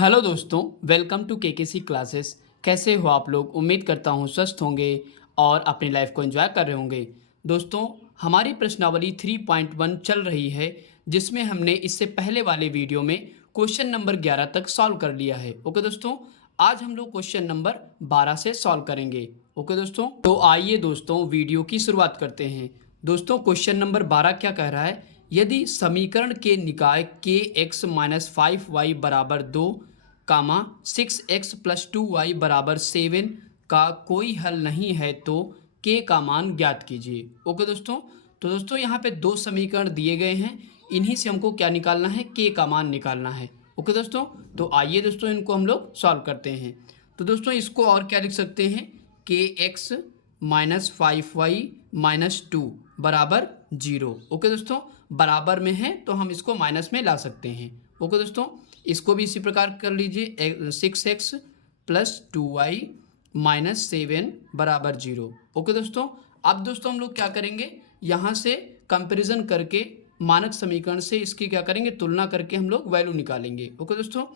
Hello दोस्तों, welcome to KKC classes. कैसे हो आप लोग? उम्मीद करता हूँ स्वस्थ होंगे और अपनी लाइफ को एंजॉय कर रहे होंगे। दोस्तों, हमारी प्रश्नावली 3.1 चल रही है, जिसमें हमने इससे पहले वाले वीडियो में क्वेश्चन नंबर 11 तक सॉल्व कर लिया है। ओके दोस्तों, आज हम लोग क्वेश्चन नंबर 12 से सॉल्व करेंगे। ओके दोस्तों, तो आइए दोस्तों वीडियो की शुरुआत करते हैं। दोस्तों, क्वेश्चन नंबर 12 क्या कह रहा है? यदि समीकरण के निकाय के एक्स माइनस 5y बराबर 2 कामा 6x प्लस 2y बराबर 7 का कोई हल नहीं है तो k का मान ज्ञात कीजिए। ओके दोस्तों, तो दोस्तों यहाँ पे दो समीकरण दिए गए हैं, इन्हीं से हमको क्या निकालना है? k का मान निकालना है। ओके दोस्तों, तो आइए दोस्तों इनको हम लोग सॉल्व करते हैं। तो दोस्तों इसको और क्या लिख सकते हैं? के एक्स माइनस 5y माइनस 2 बराबर 0। ओके दोस्तों, बराबर में है तो हम इसको माइनस में ला सकते हैं। ओके दोस्तों, इसको भी इसी प्रकार कर लीजिए, 6x प्लस 2y माइनस 7 बराबर 0। ओके दोस्तों, अब दोस्तों हम लोग क्या करेंगे? यहाँ से कंपैरिजन करके मानक समीकरण से इसकी क्या करेंगे? तुलना करके हम लोग वैल्यू निकालेंगे। ओके दोस्तों,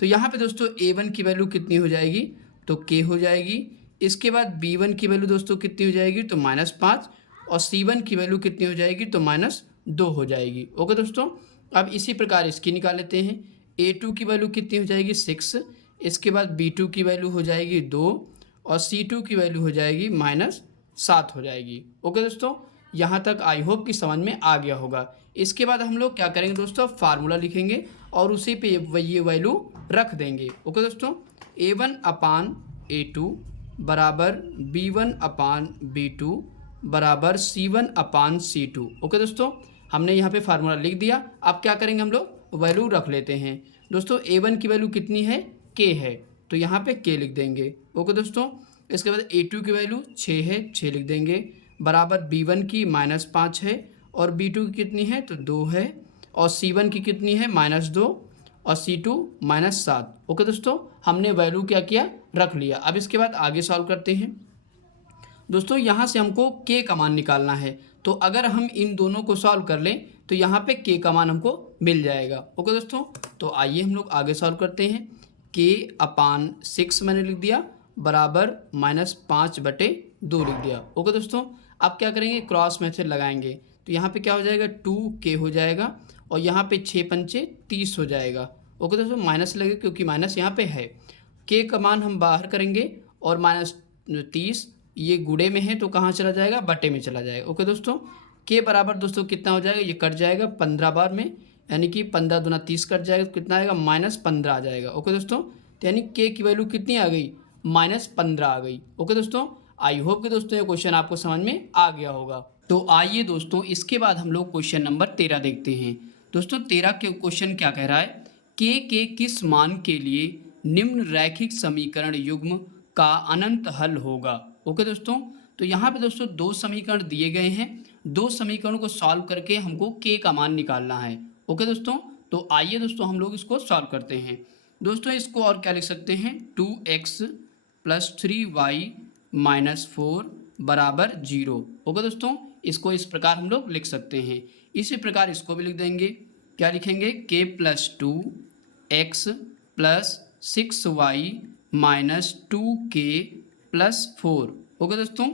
तो यहाँ पे दोस्तों a1 की वैल्यू कितनी हो जाएगी? तो k हो जाएगी। इसके बाद b1 की वैल्यू दोस्तों कितनी हो जाएगी? तो -5। और c1 की वैल्यू कितनी हो जाएगी? तो -2 हो जाएगी। ओके दोस्तों, अब इसी प्रकार इसकी निकाल लेते हैं। a2 की वैल्यू कितनी हो जाएगी? 6। इसके बाद b2 की वैल्यू हो जाएगी 2 और c2 की वैल्यू हो जाएगी -7 हो जाएगी। ओके दोस्तों, यहाँ तक आई होप कि समझ में आ गया होगा। इसके बाद हम लोग क्या करेंगे दोस्तों? फार्मूला लिखेंगे और उसी पे ये वैल्यू रख देंगे। ओके दोस्तों, a1 अपान a2 बराबर b1 अपान b2 बराबर c1 अपान c2। ओके दोस्तों, हमने यहाँ पे फार्मूला लिख दिया। अब क्या करेंगे? हम लोग वैल्यू रख लेते हैं। दोस्तों a1 की वैल्यू कितनी है? k है, तो यहाँ पे k लिख देंगे। ओके दोस्तों, इसके बाद a2 की वैल्यू 6 है, 6 लिख देंगे, बराबर b1 की -5 है और b2 की कितनी है? तो 2 है और c1 की कितनी है? -2 और c2 -7। ओके दोस्तों, हमने वैल्यू क्या किया? रख लिया। अब इसके बाद आगे सॉल्व करते हैं। दोस्तों यहाँ से हमको k का मान निकालना है, तो अगर हम इन दोनों को सॉल्व कर लें तो यहाँ पे k का मान हमको मिल जाएगा। ओके दोस्तों, तो आइए हम लोग आगे सॉल्व करते हैं। k अपान 6 मैंने लिख दिया बराबर -5/2 लिख दिया। ओके दोस्तों, अब क्या करेंगे? क्रॉस मेथड लगाएंगे, तो यहाँ पे क्या हो जाएगा? 2k हो जाएगा और यहाँ पे 6 पंचे 30 हो जाएगा। ओके दोस्तों, माइनस लगेगा क्योंकि माइनस यहाँ पे है। k का मान हम बाहर करेंगे और -30 ये गुणे में है तो कहाँ चला जाएगा? बटे में चला जाएगा। ओके दोस्तों, के बराबर दोस्तों कितना हो जाएगा? ये कट जाएगा 15 बार में, यानी कि 15 दूना 30 कट जाएगा तो कितना आएगा? -15 आ जाएगा। ओके दोस्तों, तो यानी के की वैल्यू कितनी आ गई? -15 आ गई। ओके दोस्तों, आई होप कि दोस्तों ये क्वेश्चन आपको समझ में आ गया होगा। तो आइए दोस्तों इसके बाद हम लोग क्वेश्चन नंबर 13 देखते हैं। दोस्तों 13 के क्वेश्चन क्या कह रहा है? के किस मान के लिए निम्न रैखिक समीकरण युग्म का अनंत हल होगा? ओके दोस्तों, तो यहाँ पे दोस्तों दो समीकरण दिए गए हैं, दो समीकरणों को सॉल्व करके हमको k का मान निकालना है। ओके दोस्तों, तो आइए दोस्तों हम लोग इसको सॉल्व करते हैं। दोस्तों इसको और क्या लिख सकते हैं? 2x प्लस 3y माइनस 4 बराबर 0। ओके दोस्तों, इसको इस प्रकार हम लोग लिख सकते हैं। इसी प्रकार इसको भी लिख देंगे। क्या लिखेंगे? k plus 2x plus 6y minus 2k plus 4। Okay दोस्तों,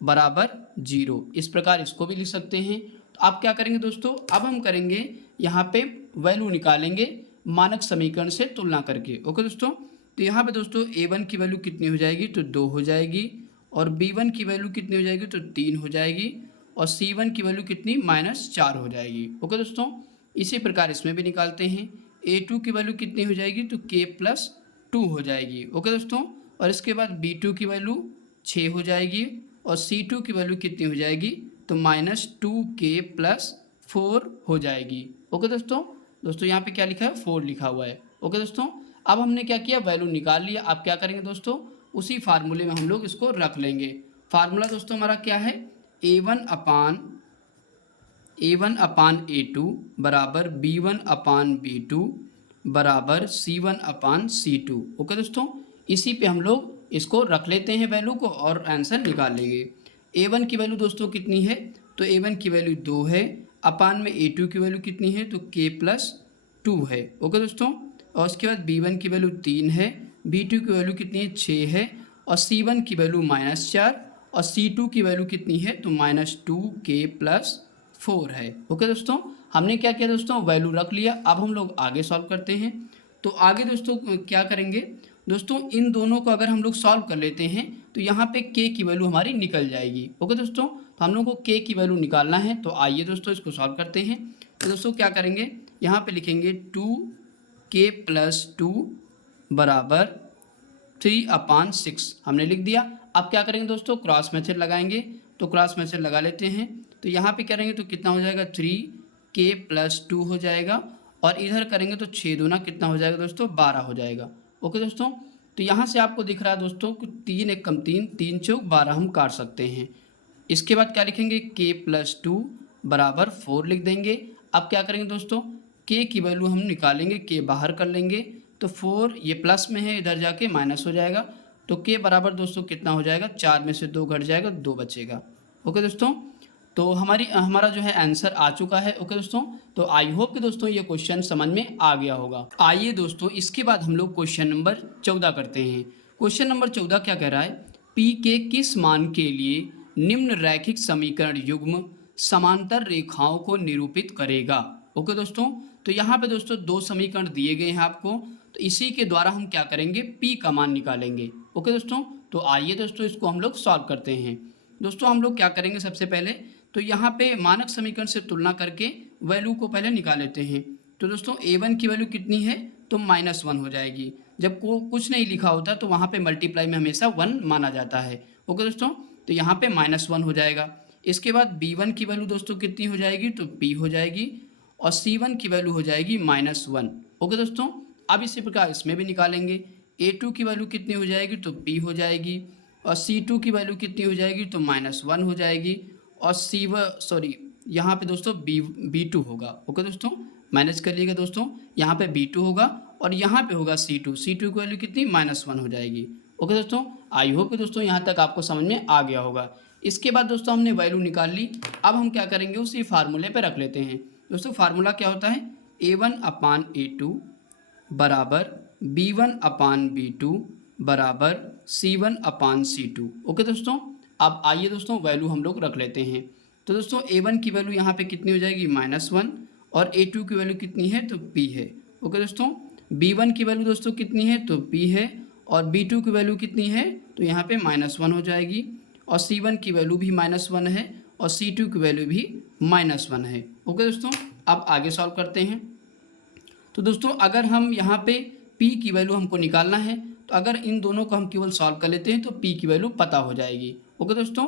बराबर 0। इस प्रकार इसको भी लिख सकते हैं। तो आप क्या करेंगे दोस्तों? अब हम करेंगे यहाँ पे वैल्यू निकालेंगे मानक समीकरण से तुलना करके। ओके दोस्तों, तो यहाँ पे दोस्तों a1 की वैल्यू कितनी हो जाएगी? तो 2 हो जाएगी और b1 की वैल्यू कितनी हो जाएगी? तो 3 हो जाएगी और c1 की वैल्यू कितनी? -4 हो जाएगी। ओके दोस्तों, इसी प्रकार इसमें भी निकालते हैं। a2 की वैल्यू कितनी हो जाएगी? तो k प्लस 2 हो जाएगी। ओके दोस्तों, और इसके बाद b2 की वैल्यू 6 हो जाएगी और c2 की वैल्यू कितनी हो जाएगी? तो -2k प्लस 4 हो जाएगी। ओके दोस्तों, यहाँ पे क्या लिखा है? 4 लिखा हुआ है। ओके दोस्तों, अब हमने क्या किया? वैल्यू निकाल लिया। अब क्या करेंगे दोस्तों? उसी फार्मूले में हम लोग इसको रख लेंगे। फार्मूला दोस्तों हमारा क्या है? a1 अपान a2 बराबर b1 अपान b2 बराबर c1 अपान c2। ओके दोस्तों, इसी पे हम लोग इसको रख लेते हैं वैल्यू को और आंसर निकाल लेंगे। a1 की वैल्यू दोस्तों कितनी है? तो a1 की वैल्यू 2 है, अपान में a2 की वैल्यू कितनी है? तो k प्लस 2 है। ओके दोस्तों, और उसके बाद B1 की वैल्यू 3 है, B2 की वैल्यू कितनी है 6 है, और C1 की वैल्यू -4 और C2 की वैल्यू कितनी है तो -2k+4 है। ओके दोस्तों, हमने क्या किया दोस्तों, वैल्यू रख लिया। अब हम लोग आगे सॉल्व करते हैं। तो आगे दोस्तों क्या करेंगे दोस्तों, इन दोनों को अगर हम लोग सॉल्व कर लेते हैं तो यहाँ पे k की वैल्यू हमारी निकल जाएगी। ओके दोस्तों, तो हम लोग को k की वैल्यू निकालना है। तो आइए दोस्तों इसको सॉल्व करते हैं। तो दोस्तों क्या करेंगे, यहाँ पे लिखेंगे 2k+2 बराबर 3/6 हमने लिख दिया। अब क्या करेंगे दोस्तों, क्रॉस मेथड लगाएंगे। तो क्रॉस मेथड लगा लेते हैं। तो यहाँ पे करेंगे तो कितना हो जाएगा 3k+2 हो जाएगा, और इधर करेंगे तो 6 दूना कितना हो जाएगा दोस्तों 12 हो जाएगा। ओके दोस्तों, तो यहाँ से आपको दिख रहा है दोस्तों कि 3 1 कम 3, 3 चौक 12 हम काट सकते हैं। इसके बाद क्या लिखेंगे k+2 बराबर 4 लिख देंगे। अब क्या करेंगे दोस्तों, k की वैल्यू हम निकालेंगे, k बाहर कर लेंगे। तो 4 ये प्लस में है, इधर जाके माइनस हो जाएगा। तो k बराबर दोस्तों कितना हो जाएगा, 4 में से 2 घट जाएगा, 2 बचेगा। ओके दोस्तों, तो हमारा जो है आंसर आ चुका है। ओके दोस्तों, तो आई होप कि दोस्तों ये क्वेश्चन समझ में आ गया होगा। आइए दोस्तों इसके बाद हम लोग क्वेश्चन नंबर 14 करते हैं। क्वेश्चन नंबर 14 क्या कह रहा है, p के किस मान के लिए निम्न रैखिक समीकरण युग्म समांतर रेखाओं को निरूपित करेगा। ओके दोस्तों, तो यहाँ पे दोस्तों दो समीकरण दिए गए हैं आपको, तो इसी के द्वारा हम क्या करेंगे, p का मान निकालेंगे। ओके दोस्तों, तो आइए दोस्तों इसको हम लोग सॉल्व करते हैं। दोस्तों हम लोग क्या करेंगे, सबसे पहले तो यहाँ पे मानक समीकरण से तुलना करके वैल्यू को पहले निकाल लेते हैं। तो दोस्तों a1 की वैल्यू कितनी है तो -1 हो जाएगी। जब को कुछ नहीं लिखा होता तो वहाँ पे मल्टीप्लाई में हमेशा 1 माना जाता है। ओके दोस्तों, तो यहाँ पे -1 हो जाएगा। इसके बाद b1 की वैल्यू दोस्तों कितनी हो जाएगी तो p हो जाएगी, और c1 की वैल्यू हो जाएगी -1। ओके दोस्तों, अब इसी प्रकार इसमें भी निकालेंगे। a2 की वैल्यू कितनी हो जाएगी तो p हो जाएगी, और c2 की वैल्यू कितनी हो जाएगी तो -1 हो जाएगी, और यहाँ पे दोस्तों b2 होगा। ओके दोस्तों, मैनेज कर लीजिएगा दोस्तों, यहाँ पे b2 होगा और यहाँ पे होगा c2 की वैल्यू कितनी -1 हो जाएगी। ओके दोस्तों, आई होप कि दोस्तों यहाँ तक आपको समझ में आ गया होगा। इसके बाद दोस्तों हमने वैल्यू निकाल ली। अब हम क्या करेंगे, उसी फार्मूले पे रख लेते हैं। दोस्तों फार्मूला क्या होता है, a1/a2 बराबर b1/b2 बराबर c1/c2। ओके दोस्तों, अब आइए दोस्तों वैल्यू हम लोग रख लेते हैं। तो दोस्तों a1 की वैल्यू यहाँ पे कितनी हो जाएगी -1, और a2 की वैल्यू कितनी है तो p है। ओके दोस्तों, b1 की वैल्यू दोस्तों कितनी है तो p है, और b2 की वैल्यू कितनी है तो यहाँ पे -1 हो जाएगी, और c1 की वैल्यू भी -1 है, और c2 की वैल्यू भी -1 है। ओके दोस्तों, अब आगे सॉल्व करते हैं। तो दोस्तों अगर हम यहाँ पे p की वैल्यू हमको निकालना है, तो अगर इन दोनों को हम केवल सॉल्व कर लेते हैं तो p की वैल्यू पता हो जाएगी। ओके दोस्तों,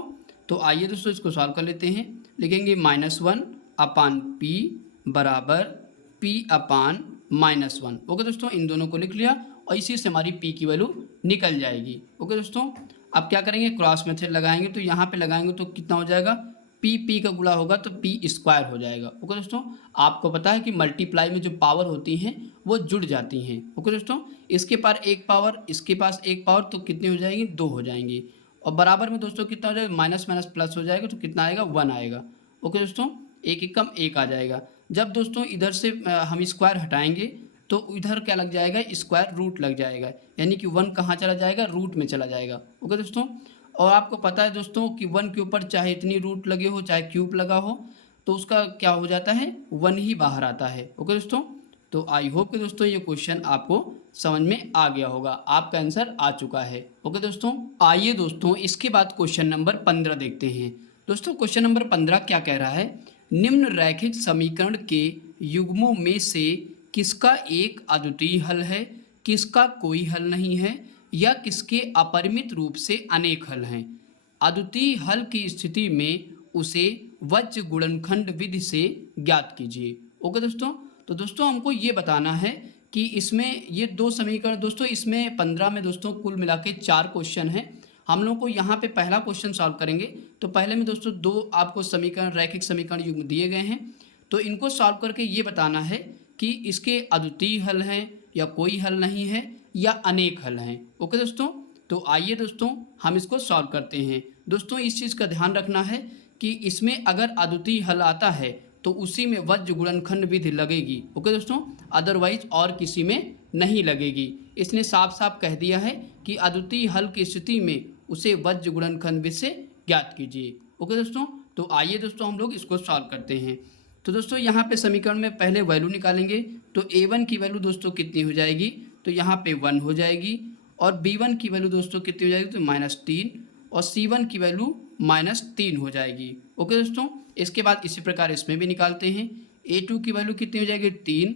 तो आइए दोस्तों इसको सॉल्व कर लेते हैं। लिखेंगे -1/p बराबर p/-1। ओके दोस्तों, इन दोनों को लिख लिया और इसी से हमारी p की वैल्यू निकल जाएगी। ओके दोस्तों, अब क्या करेंगे, क्रॉस मेथड लगाएंगे। तो यहाँ पे लगाएंगे तो कितना हो जाएगा, p का गुणा होगा तो p² हो जाएगा। ओके दोस्तों, आपको पता है कि मल्टीप्लाई में जो पावर होती हैं वो जुड़ जाती हैं। ओके दोस्तों, इसके पास एक पावर, इसके पास एक पावर, तो कितनी हो जाएगी 2 हो जाएंगी, और बराबर में दोस्तों कितना हो जाएगा, माइनस माइनस प्लस हो जाएगा, तो कितना आएगा 1 आएगा। ओके दोस्तों, एक एक कम 1 आ जाएगा। जब दोस्तों इधर से हम स्क्वायर हटाएंगे तो इधर क्या लग जाएगा, स्क्वायर रूट लग जाएगा, यानी कि 1 कहाँ चला जाएगा, रूट में चला जाएगा। ओके दोस्तों, और आपको पता है दोस्तों कि 1 के ऊपर चाहे इतनी रूट लगे हो चाहे क्यूब लगा हो तो उसका क्या हो जाता है, 1 ही बाहर आता है। ओके दोस्तों, तो आई होप कि दोस्तों ये क्वेश्चन आपको समझ में आ गया होगा, आपका आंसर आ चुका है। ओके दोस्तों, आइए दोस्तों इसके बाद क्वेश्चन नंबर 15 देखते हैं। दोस्तों क्वेश्चन नंबर 15 क्या कह रहा है, निम्न रैखिक समीकरण के युग्मों में से किसका एक अद्वितीय हल है, किसका कोई हल नहीं है, या किसके अपरिमित रूप से अनेक हल हैं। अद्वितीय हल की स्थिति में उसे वज्र गुणनखंड विधि से ज्ञात कीजिए। ओके दोस्तों, तो दोस्तों हमको ये बताना है कि इसमें ये दो समीकरण, दोस्तों इसमें 15 में दोस्तों कुल मिला के 4 क्वेश्चन हैं। हम लोग को यहाँ पे पहला क्वेश्चन सॉल्व करेंगे। तो पहले में दोस्तों 2 आपको समीकरण, रैखिक समीकरण युग्म दिए गए हैं, तो इनको सॉल्व करके ये बताना है कि इसके अद्वितीय हल हैं या कोई हल नहीं है या अनेक हल हैं। ओके दोस्तों, तो आइए दोस्तों हम इसको सॉल्व करते हैं। दोस्तों इस चीज़ का ध्यान रखना है कि इसमें अगर अद्वितीय हल आता है तो उसी में वज्र गुणनखंड विधि लगेगी। ओके दोस्तों, अदरवाइज और किसी में नहीं लगेगी। इसने साफ साफ कह दिया है कि अद्वितीय हल की स्थिति में उसे वज्र गुणनखंड विधि से ज्ञात कीजिए। ओके दोस्तों, तो आइए दोस्तों हम लोग इसको सॉल्व करते हैं। तो दोस्तों यहाँ पे समीकरण में पहले वैल्यू निकालेंगे। तो a1 की वैल्यू दोस्तों कितनी हो जाएगी, तो यहाँ पे 1 हो जाएगी। और b1 की वैल्यू दोस्तों कितनी हो जाएगी, तो -3। और c1 की वैल्यू -3 हो जाएगी। ओके दोस्तों, इसके बाद इसी प्रकार इसमें भी निकालते हैं। a2 की वैल्यू कितनी हो जाएगी, 3।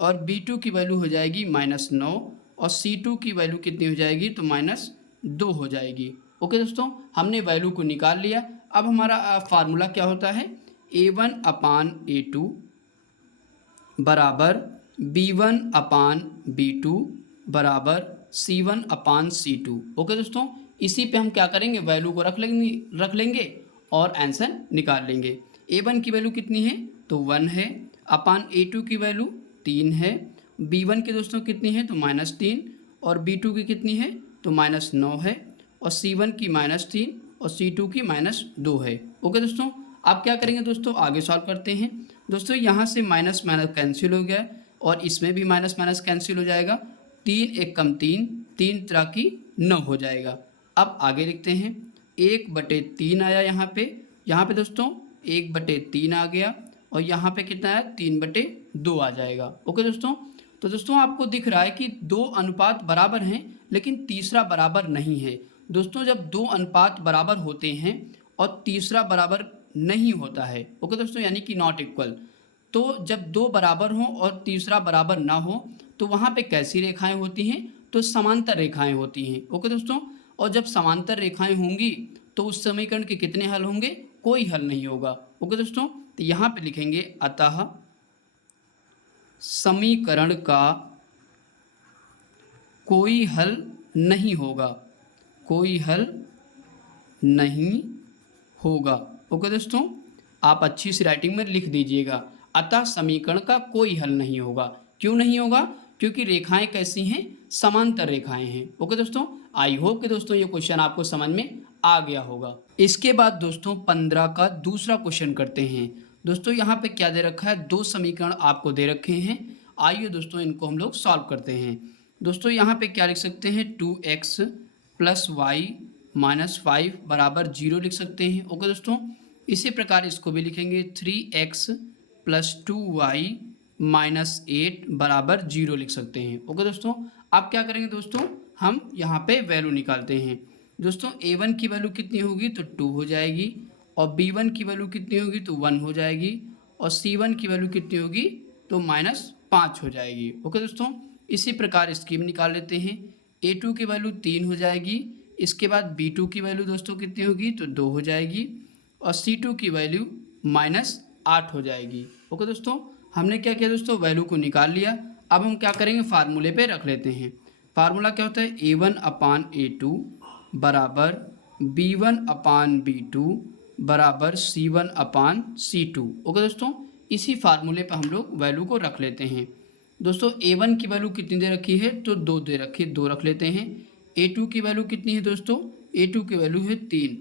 और b2 की वैल्यू हो जाएगी -9। और c2 की वैल्यू कितनी हो जाएगी, तो -2 हो जाएगी। ओके दोस्तों, हमने वैल्यू को निकाल लिया। अब हमारा फार्मूला क्या होता है, a1/a2 बराबर b1/b2 बराबर c1/c2। ओके दोस्तों, इसी पे हम क्या करेंगे, वैल्यू को रख लेंगे और आंसर निकाल लेंगे। a1 की वैल्यू कितनी है, तो 1 है। अपान a2 की वैल्यू 3 है। b1 की दोस्तों कितनी है, तो -3। और b2 की कितनी है, तो -9 है। और c1 की -3 और c2 की -2 है। ओके दोस्तों, आप क्या करेंगे दोस्तों, आगे सॉल्व करते हैं। दोस्तों यहाँ से माइनस माइनस कैंसिल हो गया और इसमें भी माइनस माइनस कैंसिल हो जाएगा। 3 एक कम 3, 3 त्रा की 9 हो जाएगा। अब आगे लिखते हैं, 1/3 आया यहाँ पे दोस्तों 1/3 आ गया। और यहाँ पे कितना आया, 3/2 आ जाएगा। ओके दोस्तों, तो दोस्तों आपको दिख रहा है कि 2 अनुपात बराबर हैं लेकिन तीसरा बराबर नहीं है। दोस्तों जब 2 अनुपात बराबर होते हैं और तीसरा बराबर नहीं होता है, ओके दोस्तों, यानी कि नॉट इक्वल, तो जब 2 बराबर हों और तीसरा बराबर ना हो तो वहाँ पे कैसी रेखाएं होती हैं, तो समांतर रेखाएं होती हैं। ओके दोस्तों, और जब समांतर रेखाएं होंगी तो उस समीकरण के कितने हल होंगे, कोई हल नहीं होगा। ओके दोस्तों, तो यहाँ पे लिखेंगे अतः समीकरण का कोई हल नहीं होगा, कोई हल नहीं होगा। ओके दोस्तों, आप अच्छी सी राइटिंग में लिख दीजिएगा, अतः समीकरण का कोई हल नहीं होगा। क्यों नहीं होगा, क्योंकि रेखाएं कैसी हैं, समांतर रेखाएं हैं। ओके दोस्तों, आई होप कि दोस्तों ये क्वेश्चन आपको समझ में आ गया होगा। इसके बाद दोस्तों 15 का दूसरा क्वेश्चन करते हैं। दोस्तों यहाँ पे क्या दे रखा है, 2 समीकरण आपको दे रखे हैं। आइए दोस्तों इनको हम लोग सॉल्व करते हैं। दोस्तों यहाँ पे क्या लिख सकते हैं, 2x + y - 5 बराबर 0 लिख सकते हैं। ओके दोस्तों, इसी प्रकार इसको भी लिखेंगे, 3x + 2y - 8 बराबर 0 लिख सकते हैं। ओके दोस्तों, अब क्या करेंगे दोस्तों, हम यहाँ पे वैल्यू निकालते हैं। दोस्तों a1 की वैल्यू कितनी होगी, तो 2 हो जाएगी। और b1 की वैल्यू कितनी होगी, तो 1 हो जाएगी। और c1 की वैल्यू कितनी होगी, तो -5 हो जाएगी। ओके दोस्तों, इसी प्रकार इसकी भी निकाल लेते हैं। a2 की वैल्यू 3 हो जाएगी। इसके बाद b2 की वैल्यू दोस्तों कितनी होगी, तो 2 हो जाएगी। और c2 की वैल्यू -8 हो जाएगी। ओके दोस्तों, हमने क्या किया दोस्तों, वैल्यू को निकाल लिया। अब हम क्या करेंगे, फार्मूले पे रख लेते हैं। फार्मूला क्या होता है, a1/a2 बराबर b1/b2 बराबर c1/c2। ओके दोस्तों, इसी फार्मूले पर हम लोग वैल्यू को रख लेते हैं। दोस्तों a1 की वैल्यू कितनी दे रखी है, तो 2 दे रखी है, 2 रख लेते हैं। a2 की वैल्यू कितनी है दोस्तों, a2 की वैल्यू है 3।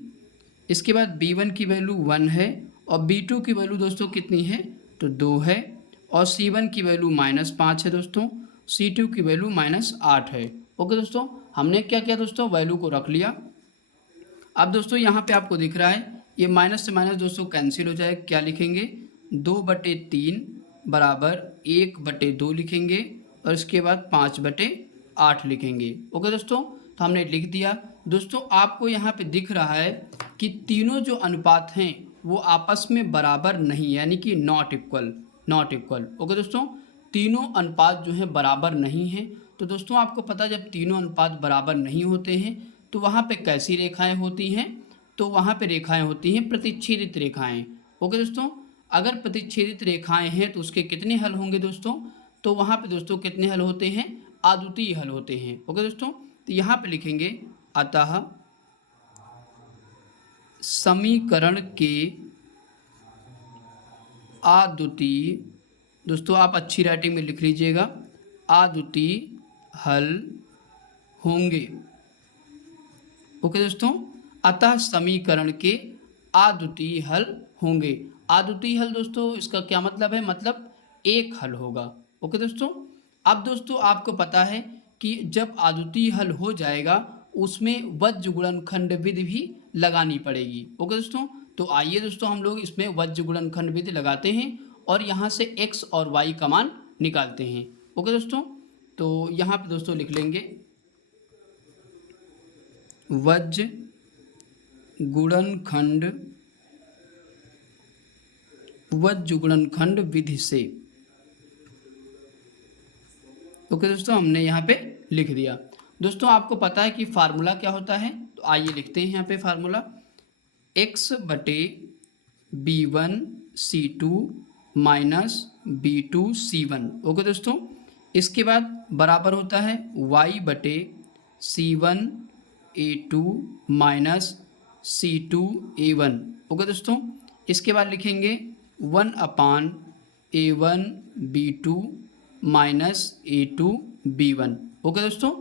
इसके बाद b1 की वैल्यू 1 है। और b2 की वैल्यू दोस्तों कितनी है, तो 2 है। और c1 की वैल्यू -5 है दोस्तों, c2 की वैल्यू -8 है। ओके दोस्तों, हमने क्या किया दोस्तों, वैल्यू को रख लिया। अब दोस्तों यहाँ पे आपको दिख रहा है ये माइनस से माइनस दोस्तों कैंसिल हो जाए। क्या लिखेंगे, 2/3 बराबर 1/2 लिखेंगे। और इसके बाद 5/8 लिखेंगे। ओके दोस्तों, तो हमने लिख दिया। दोस्तों आपको यहाँ पे दिख रहा है कि तीनों जो अनुपात हैं वो आपस में बराबर नहीं, यानी कि not equal, not equal. Okay दोस्तों, तीनों अनुपात जो हैं बराबर नहीं हैं। तो दोस्तों आपको पता, जब तीनों अनुपात बराबर नहीं होते हैं तो वहाँ पे कैसी रेखाएं होती हैं, तो वहाँ पे रेखाएं होती हैं प्रतिच्छेदित रेखाएं। ओके दोस्तों, अगर प्रतिच्छेदित रेखाएं हैं तो उसके कितने हल होंगे दोस्तों, तो वहाँ पे दोस्तों कितने हल होते हैं, अद्वितीय हल होते हैं। ओके दोस्तों, तो यहाँ पे लिखेंगे अतः समीकरण के अद्वितीय, दोस्तों आप अच्छी राइटिंग में लिख लीजिएगा, अद्वितीय हल होंगे। ओके दोस्तों, अतः समीकरण के अद्वितीय हल होंगे। अद्वितीय हल दोस्तों इसका क्या मतलब है, मतलब एक हल होगा। ओके दोस्तों, अब दोस्तों आपको पता है कि जब आद्वितीय हल हो जाएगा उसमें वज्र गुणनखंड विधि भी लगानी पड़ेगी। ओके दोस्तों, तो आइए दोस्तों हम लोग इसमें वज्र गुणनखंड विधि लगाते हैं और यहाँ से x और y का मान निकालते हैं। ओके दोस्तों, तो यहाँ पे दोस्तों लिख लेंगे वज्र गुणनखंड विधि से। ओके दोस्तों, हमने यहाँ पे लिख दिया। दोस्तों आपको पता है कि फार्मूला क्या होता है, तो आइए लिखते हैं यहाँ पे फार्मूला x/b1c2 -b2c1। ओके दोस्तों, इसके बाद बराबर होता है y/c1a2 -c2a1। ओके दोस्तों, इसके बाद लिखेंगे 1/a1b2 -a2b1। ओके दोस्तों,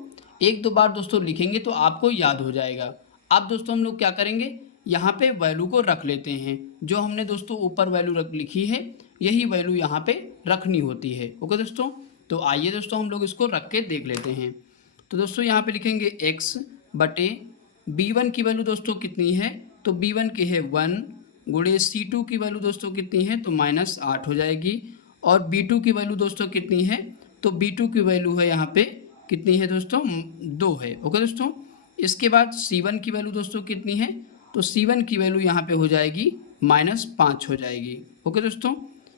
एक दो बार दोस्तों लिखेंगे तो आपको याद हो जाएगा। अब दोस्तों हम लोग क्या करेंगे, यहाँ पे वैल्यू को रख लेते हैं। जो हमने दोस्तों ऊपर वैल्यू रख लिखी है यही वैल्यू यहाँ पे रखनी होती है। ओके दोस्तों, तो आइए दोस्तों हम लोग इसको रख के देख लेते हैं। तो दोस्तों यहाँ पे लिखेंगे x/b1 की वैल्यू दोस्तों कितनी है, तो b1 की है 1 गुणे c2 की वैल्यू दोस्तों कितनी है, तो -8 हो जाएगी। और b2 की वैल्यू दोस्तों कितनी है, तो b2 की वैल्यू है यहाँ पे कितनी है दोस्तों, 2 है। ओके दोस्तों, इसके बाद c1 की वैल्यू दोस्तों कितनी है, तो c1 की वैल्यू यहाँ पे हो जाएगी -5 हो जाएगी। ओके दोस्तों,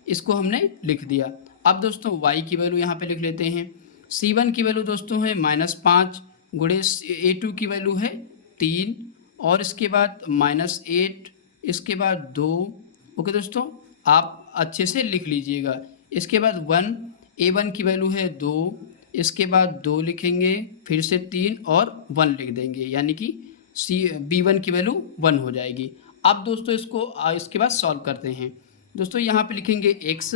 इसको हमने लिख दिया। अब दोस्तों y की वैल्यू यहाँ पे लिख लेते हैं। c1 की वैल्यू दोस्तों है -5 गुणे a2 की वैल्यू है 3 और इसके बाद -8, इसके बाद 2। ओके दोस्तों, आप अच्छे से लिख लीजिएगा। इसके बाद 1, a1 की वैल्यू है 2, इसके बाद 2 लिखेंगे, फिर से 3 और 1 लिख देंगे, यानी कि b1 की वैल्यू 1 हो जाएगी। अब दोस्तों इसको इसके बाद सॉल्व करते हैं। दोस्तों यहाँ पे लिखेंगे x,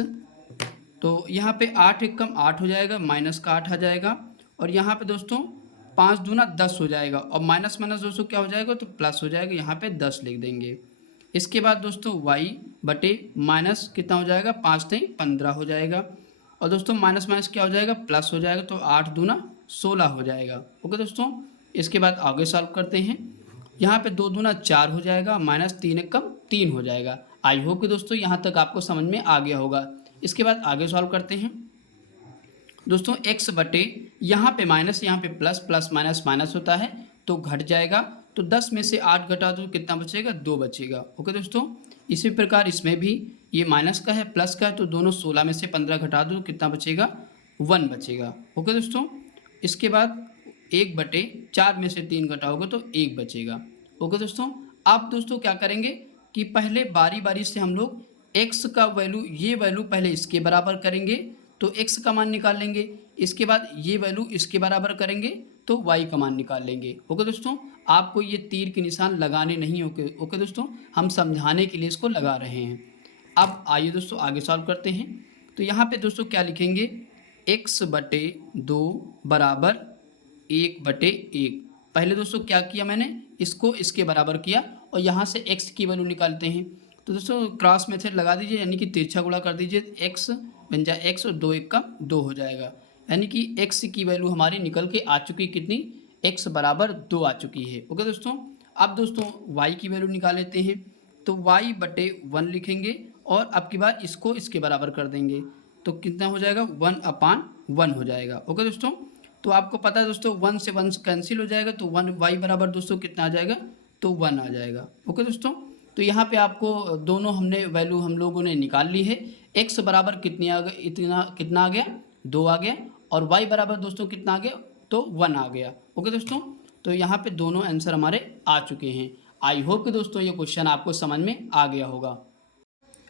तो यहाँ पे 8 एकम 8 हो जाएगा, माइनस का 8 आ जाएगा। और यहाँ पे दोस्तों 5 दूना 10 हो जाएगा और माइनस माइनस दोस्तों क्या हो जाएगा, तो प्लस हो जाएगा, यहाँ पे 10 लिख देंगे। इसके बाद दोस्तों y बटे माइनस कितना हो जाएगा, 5 नहीं 15 हो जाएगा। और दोस्तों माइनस माइनस क्या हो जाएगा, प्लस हो जाएगा, तो 8 दूना 16 हो जाएगा। ओके दोस्तों, इसके बाद आगे सॉल्व करते हैं। यहाँ पे 2 दूना 4 हो जाएगा, -3 एकम 3 हो जाएगा। आई होप कि दोस्तों यहाँ तक आपको समझ में आ गया होगा। इसके बाद आगे सॉल्व करते हैं। दोस्तों x बटे यहाँ पे माइनस, यहाँ पे प्लस, प्लस माइनस माइनस होता है तो घट जाएगा। तो 10 में से 8 घटा दो कितना बचेगा, 2 बचेगा। ओके दोस्तों, इसी प्रकार इसमें भी ये माइनस का है प्लस का है, तो दोनों 16 में से 15 घटा दो कितना बचेगा, 1 बचेगा। ओके दोस्तों, इसके बाद 1/4 में से 3 घटाओगे तो 1 बचेगा। ओके दोस्तों, अब दोस्तों क्या करेंगे कि पहले बारी बारी से हम लोग x का वैल्यू, ये वैल्यू पहले इसके बराबर करेंगे तो x का मान निकाल लेंगे। इसके बाद ये वैल्यू इसके बराबर करेंगे तो y का मान निकाल लेंगे। ओके दोस्तों, आपको ये तीर के निशान लगाने नहीं होंगे। ओके दोस्तों, हम समझाने के लिए इसको लगा रहे हैं। अब आइए दोस्तों आगे सॉल्व करते हैं। तो यहाँ पे दोस्तों क्या लिखेंगे, x/2 बराबर 1/1। पहले दोस्तों क्या किया मैंने, इसको इसके बराबर किया और यहाँ से x की वैल्यू निकालते हैं। तो दोस्तों क्रॉस मेथड लगा दीजिए, यानी कि तिरछा गुणा कर दीजिए, x बन जाए x और 2 1 का 2 हो जाएगा। यानी कि x की वैल्यू हमारी निकल के आ चुकी कितनी, x बराबर 2 आ चुकी है। ओके दोस्तों, अब दोस्तों y की वैल्यू निकाल लेते हैं। तो y/1 लिखेंगे और अब की बार इसको इसके बराबर कर देंगे तो कितना हो जाएगा, 1/1 हो जाएगा। ओके दोस्तों, तो आपको पता है दोस्तों 1 से 1 कैंसिल हो जाएगा, तो 1 y बराबर दोस्तों कितना आ जाएगा, तो 1 आ जाएगा। ओके दोस्तों, तो यहाँ पे आपको दोनों हमने वैल्यू हम लोगों ने निकाल ली है। x बराबर कितनी आ गया, कितना आ गया, 2 आ गया। और y बराबर दोस्तों कितना आ गया, तो 1 आ गया। ओके दोस्तों, तो यहाँ पे दोनों आंसर हमारे आ चुके हैं। आई होप कि दोस्तों ये क्वेश्चन आपको समझ में आ गया होगा।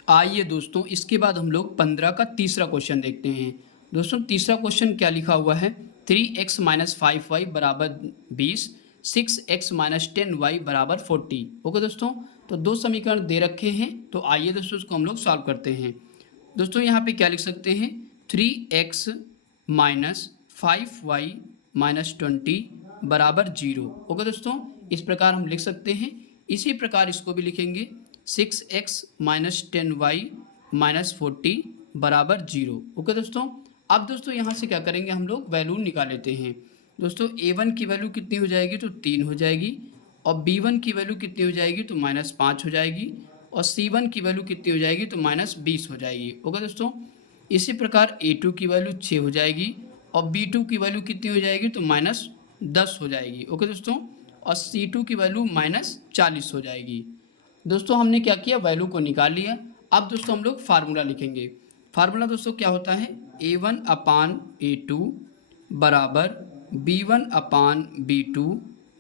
आइए दोस्तों इसके बाद हम लोग 15 का तीसरा क्वेश्चन देखते हैं। दोस्तों तीसरा क्वेश्चन क्या लिखा हुआ है, 3x - 5y बराबर 20, 6x - 10y बराबर 40। ओके दोस्तों, तो दो समीकरण दे रखे हैं, तो आइए दोस्तों इसको हम लोग सॉल्व करते हैं। दोस्तों यहाँ पे क्या लिख सकते हैं, 3x - 5y - 20 बराबर 0। ओके दोस्तों, इस प्रकार हम लिख सकते हैं। इसी प्रकार इसको भी लिखेंगे, 6x - 10y - 40 बराबर 0। ओके दोस्तों, अब दोस्तों यहाँ से क्या करेंगे, हम लोग वैल्यू निकाल लेते हैं। दोस्तों a1 की वैल्यू कितनी हो जाएगी, तो 3 हो जाएगी, और b1 की वैल्यू कितनी हो जाएगी, तो -5 हो जाएगी, और c1 की वैल्यू कितनी हो जाएगी, तो -20 हो जाएगी। ओके दोस्तों, इसी प्रकार a2 की वैल्यू 6 हो जाएगी, और b2 की वैल्यू कितनी हो जाएगी, तो -10 हो जाएगी। ओके दोस्तों, और c2 की वैल्यू -40 हो जाएगी। दोस्तों हमने क्या किया, वैल्यू को निकाल लिया। अब दोस्तों हम लोग फार्मूला लिखेंगे। फार्मूला दोस्तों क्या होता है, a1/a2 बराबर b1/b2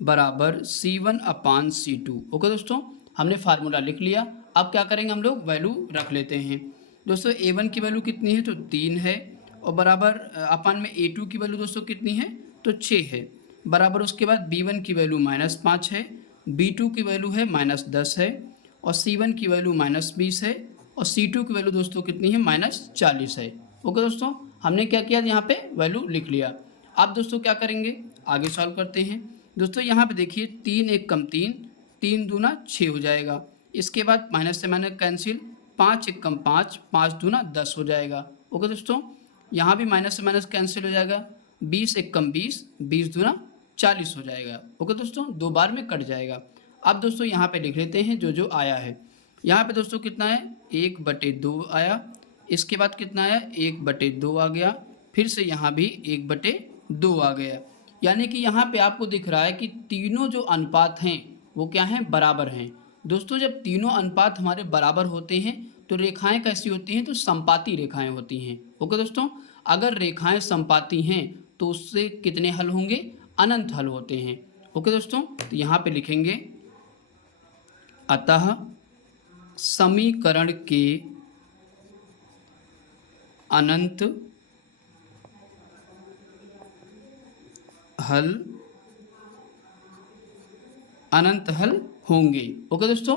बराबर c1/c2। ओके दोस्तों, हमने फार्मूला लिख लिया। अब क्या करेंगे, हम लोग वैल्यू रख लेते हैं। दोस्तों a1 की वैल्यू कितनी है, तो 3 है, और बराबर अपान में a2 की वैल्यू दोस्तों कितनी है, तो 6 है, बराबर उसके बाद b1 की वैल्यू -5 है, b2 की वैल्यू है -10 है, और c1 की वैल्यू -20 है, और c2 की वैल्यू दोस्तों कितनी है, -40 है। ओके दोस्तों, हमने क्या किया, यहाँ पे वैल्यू लिख लिया। अब दोस्तों क्या करेंगे, आगे सॉल्व करते हैं। दोस्तों यहाँ पे देखिए 3 1 कम 3, 3 दूना 6 हो जाएगा। इसके बाद माइनस से माइनस कैंसिल, 5 1 कम 5, 5 दूना 10 हो जाएगा। ओके दोस्तों, यहाँ भी माइनस से माइनस कैंसिल हो जाएगा, 20 1 कम 20, 20 दूना 40 हो जाएगा। ओके दोस्तों, 2 बार में कट जाएगा। अब दोस्तों यहाँ पे लिख लेते हैं जो जो आया है। यहाँ पे दोस्तों कितना है, 1/2 आया, इसके बाद कितना आया, 1/2 आ गया, फिर से यहाँ भी 1/2 आ गया। यानी कि यहाँ पे आपको दिख रहा है कि तीनों जो अनुपात हैं वो क्या हैं, बराबर हैं। दोस्तों जब तीनों अनुपात हमारे बराबर होते हैं तो रेखाएं कैसी होती हैं, तो समपाती रेखाएं होती हैं। ओके दोस्तों, अगर रेखाएं समपाती हैं तो उससे कितने हल होंगे, अनंत हल होते हैं। ओके दोस्तों, तो यहाँ पे लिखेंगे अतः समीकरण के अनंत हल होंगे। ओके दोस्तों,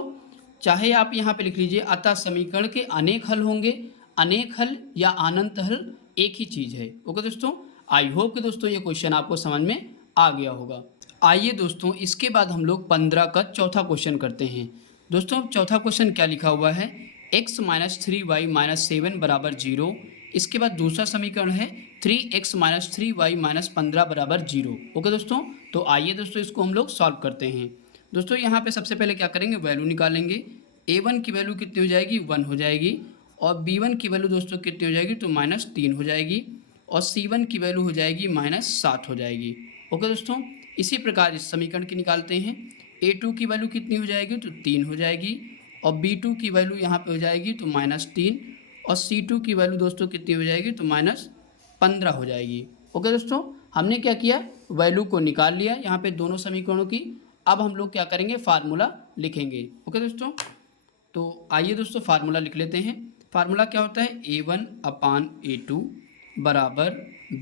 चाहे आप यहाँ पे लिख लीजिए अतः समीकरण के अनेक हल होंगे, अनेक हल या अनंत हल एक ही चीज़ है। ओके दोस्तों, आई होप कि दोस्तों ये क्वेश्चन आपको समझ में आ गया होगा। आइए दोस्तों इसके बाद हम लोग 15 का चौथा क्वेश्चन करते हैं। दोस्तों चौथा क्वेश्चन क्या लिखा हुआ है, x - 3y - 7 बराबर 0। इसके बाद दूसरा समीकरण है 3x - 3y - 15 बराबर 0। ओके दोस्तों, तो आइए दोस्तों इसको हम लोग सॉल्व करते हैं। दोस्तों यहाँ पे सबसे पहले क्या करेंगे, वैल्यू निकालेंगे। a1 की वैल्यू कितनी हो जाएगी, 1 हो जाएगी, और b1 की वैल्यू दोस्तों कितनी हो जाएगी, तो -3 हो जाएगी, और c1 की वैल्यू हो जाएगी -7 हो जाएगी। ओके दोस्तों, इसी प्रकार इस समीकरण की निकालते हैं। a2 की वैल्यू कितनी हो जाएगी, तो 3 हो जाएगी, और b2 की वैल्यू यहाँ पे हो जाएगी तो -3, और c2 की वैल्यू दोस्तों कितनी हो जाएगी, तो -15 हो जाएगी। ओके दोस्तों, हमने क्या किया, वैल्यू को निकाल लिया यहाँ पे दोनों समीकरणों की। अब हम लोग क्या करेंगे, फार्मूला लिखेंगे। ओके दोस्तों, तो आइए दोस्तों फार्मूला लिख लेते हैं। फार्मूला क्या होता है, a1/a2 बराबर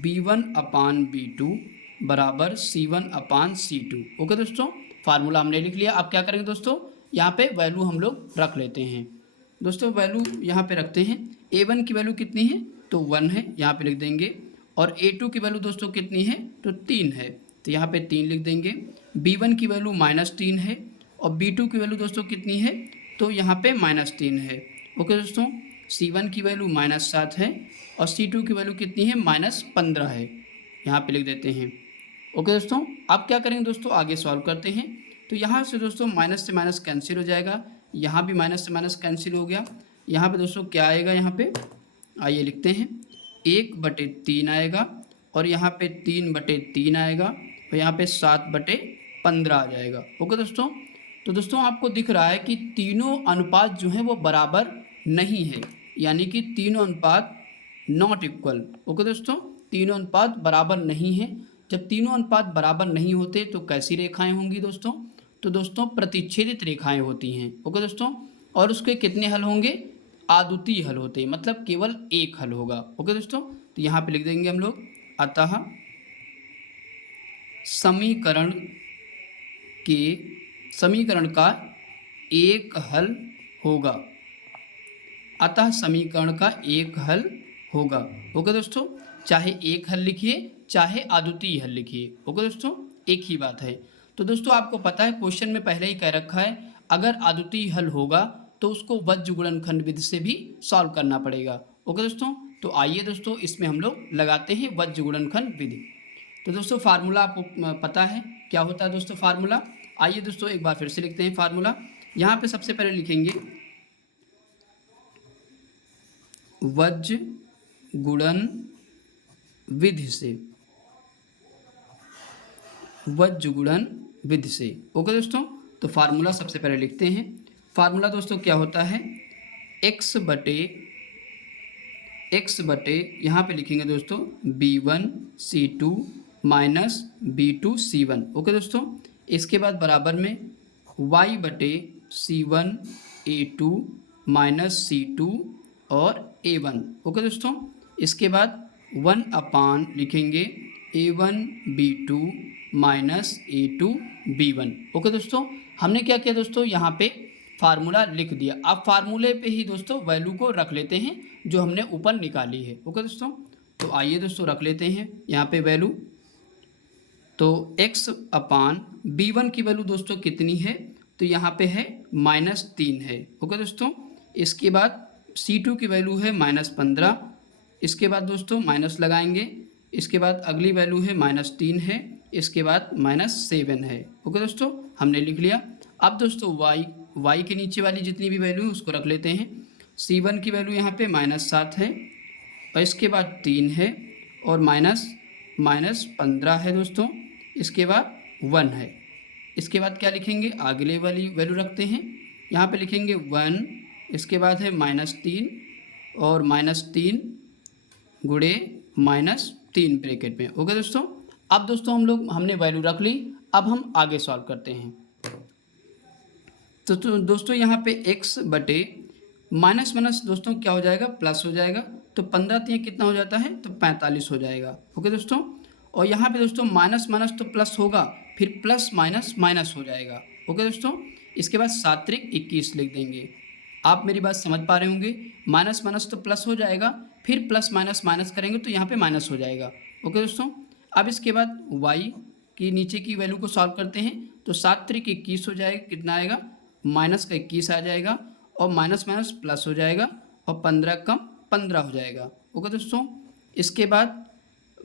b1/b2 बराबर c1/c2। ओके दोस्तों, फार्मूला हमने लिख लिया। अब क्या करेंगे दोस्तों, यहाँ पे वैल्यू हम लोग रख लेते हैं। दोस्तों वैल्यू यहाँ पे रखते हैं। a1 की वैल्यू कितनी है, तो 1 है, यहाँ पे लिख देंगे, और a2 की वैल्यू दोस्तों कितनी है, तो 3 है, तो यहाँ पे 3 लिख देंगे। b1 की वैल्यू -3 है, और b2 की वैल्यू दोस्तों कितनी है, तो यहाँ पे -3 है। ओके दोस्तों, c1 की वैल्यू -7 है, और c2 की वैल्यू कितनी है, -15 है, यहाँ पे लिख देते हैं। ओके दोस्तों, अब क्या करेंगे दोस्तों, आगे सॉल्व करते हैं। तो यहाँ से दोस्तों माइनस से माइनस कैंसिल हो जाएगा, यहाँ भी माइनस से माइनस कैंसिल हो गया। यहाँ पे दोस्तों क्या आएगा, यहाँ पे आइए लिखते हैं, 1/3 आएगा, और यहाँ पे 3/3 आएगा, और यहाँ पे 7/15 आ जाएगा। ओके दोस्तों, तो दोस्तों आपको दिख रहा है कि तीनों अनुपात जो हैं वो बराबर नहीं है, यानी कि तीनों अनुपात नॉट इक्वल। ओके दोस्तों, तीनों अनुपात बराबर नहीं है। जब तीनों अनुपात बराबर नहीं होते तो कैसी रेखाएं होंगी दोस्तों, तो दोस्तों प्रतिच्छेदित रेखाएं होती हैं। ओके दोस्तों, और उसके कितने हल होंगे, आद्वितीय हल होते हैं, मतलब केवल एक हल होगा। ओके दोस्तों, तो यहाँ पे लिख देंगे हम लोग, अतः समीकरण का एक हल होगा। अतः समीकरण का एक हल होगा। ओके दोस्तों, चाहे एक हल लिखिए चाहे अद्वितीय हल लिखिए। ओके दोस्तों, एक ही बात है। तो दोस्तों आपको पता है क्वेश्चन में पहले ही कह रखा है, अगर अद्वितीय हल होगा तो उसको वज्र गुणनखंड विधि से भी सॉल्व करना पड़ेगा। ओके दोस्तों, तो आइए दोस्तों इसमें हम लोग लगाते हैं वज्र गुणनखंड विधि। तो दोस्तों फार्मूला आपको पता है क्या होता है दोस्तों फार्मूला। आइए दोस्तों एक बार फिर से लिखते हैं फार्मूला। यहाँ पे सबसे पहले लिखेंगे वज्र गुणन विधि से, वज्र गुणन विधि से। ओके दोस्तों, तो फार्मूला सबसे पहले लिखते हैं। फार्मूला दोस्तों क्या होता है, x बटे यहाँ पे लिखेंगे दोस्तों b1c2 माइनस b2c1। ओके दोस्तों, इसके बाद बराबर में y बटे c1a2 माइनस c2 और a1। ओके दोस्तों, इसके बाद 1 अपान लिखेंगे a1 b2 minus a2 b1। Okay दोस्तों, हमने क्या किया दोस्तों, यहाँ पे फार्मूला लिख दिया। अब फार्मूले पे ही दोस्तों वैल्यू को रख लेते हैं जो हमने ऊपर निकाली है। ओके दोस्तों, तो आइए दोस्तों रख लेते हैं यहाँ पे वैल्यू। तो x अपान b1 की वैल्यू दोस्तों कितनी है, तो यहाँ पे है -3 है। ओके दोस्तों, इसके बाद c2 की वैल्यू है -15। इसके बाद दोस्तों माइनस लगाएंगे, इसके बाद अगली वैल्यू है -3 है, इसके बाद -7 है। ओके दोस्तों, हमने लिख लिया। अब दोस्तों y के नीचे वाली जितनी भी वैल्यू है उसको रख लेते हैं। c1 की वैल्यू यहाँ पे -7 है और इसके बाद 3 है और -15 है दोस्तों, इसके बाद 1 है। इसके बाद क्या लिखेंगे, अगले वाली वैल्यू रखते हैं। यहाँ पे लिखेंगे 1, इसके बाद है -3 और -3 गुणे -3 ब्रैकेट में। ओके दोस्तों, अब दोस्तों हमने वैल्यू रख ली। अब हम आगे सॉल्व करते हैं। तो दोस्तों यहाँ पे x बटे माइनस दोस्तों क्या हो जाएगा, प्लस हो जाएगा। तो 15 3 कितना हो जाता है, तो 45 हो जाएगा। ओके दोस्तों, और यहाँ पे दोस्तों माइनस तो प्लस होगा, फिर प्लस माइनस हो जाएगा। ओके दोस्तों, इसके बाद 7 त्रिक 21 लिख देंगे। आप मेरी बात समझ पा रहे होंगे, माइनस तो प्लस हो जाएगा, फिर प्लस माइनस करेंगे तो यहाँ पे माइनस हो जाएगा। ओके दोस्तों, अब इसके बाद y की नीचे की वैल्यू को सॉल्व करते हैं। तो 7 त्रिक 21 हो जाएगा, कितना आएगा, -21 आ जाएगा और माइनस प्लस हो जाएगा और 15 कम 15 हो जाएगा। ओके दोस्तों, इसके बाद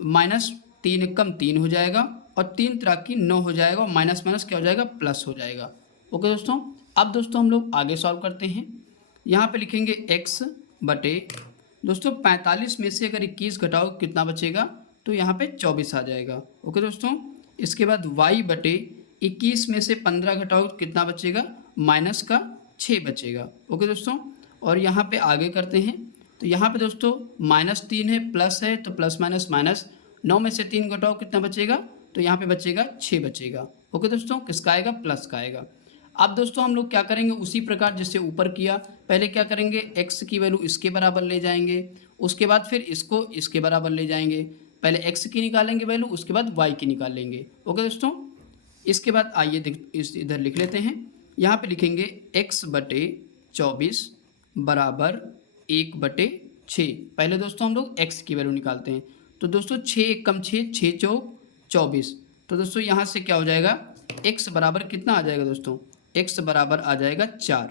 -3 कम 3 हो जाएगा और 3 त्रिक 9 हो जाएगा और माइनस क्या हो जाएगा, प्लस हो जाएगा। ओके दोस्तों, अब दोस्तों हम लोग आगे सॉल्व करते हैं। यहाँ पे लिखेंगे x बटे दोस्तों 45 में से अगर 21 घटाओ कितना बचेगा, तो यहाँ पे 24 आ जाएगा। ओके दोस्तों, इसके बाद y बटे 21 में से 15 घटाओ कितना बचेगा, -6 बचेगा। ओके दोस्तों, और यहाँ पे आगे करते हैं। तो यहाँ पे दोस्तों -3 है, प्लस है, तो प्लस माइनस 9 में से 3 घटाओ कितना बचेगा, तो यहाँ पे बचेगा 6 बचेगा। ओके दोस्तों, किसका आएगा, प्लस का आएगा। अब दोस्तों हम लोग क्या करेंगे, उसी प्रकार जैसे ऊपर किया, पहले क्या करेंगे, x की वैल्यू इसके बराबर ले जाएंगे, उसके बाद फिर इसको इसके बराबर ले जाएंगे। पहले x की निकालेंगे वैल्यू, उसके बाद y की निकालेंगे। ओके दोस्तों, इसके बाद आइए इधर लिख लेते हैं। यहाँ पे लिखेंगे x बटे 24 बराबर 1/6। पहले दोस्तों हम लोग x की वैल्यू निकालते हैं। तो दोस्तों 6 1 कम 6, 6 चौक 24। तो दोस्तों यहाँ से क्या हो जाएगा, x बराबर कितना आ जाएगा दोस्तों, x बराबर आ जाएगा 4।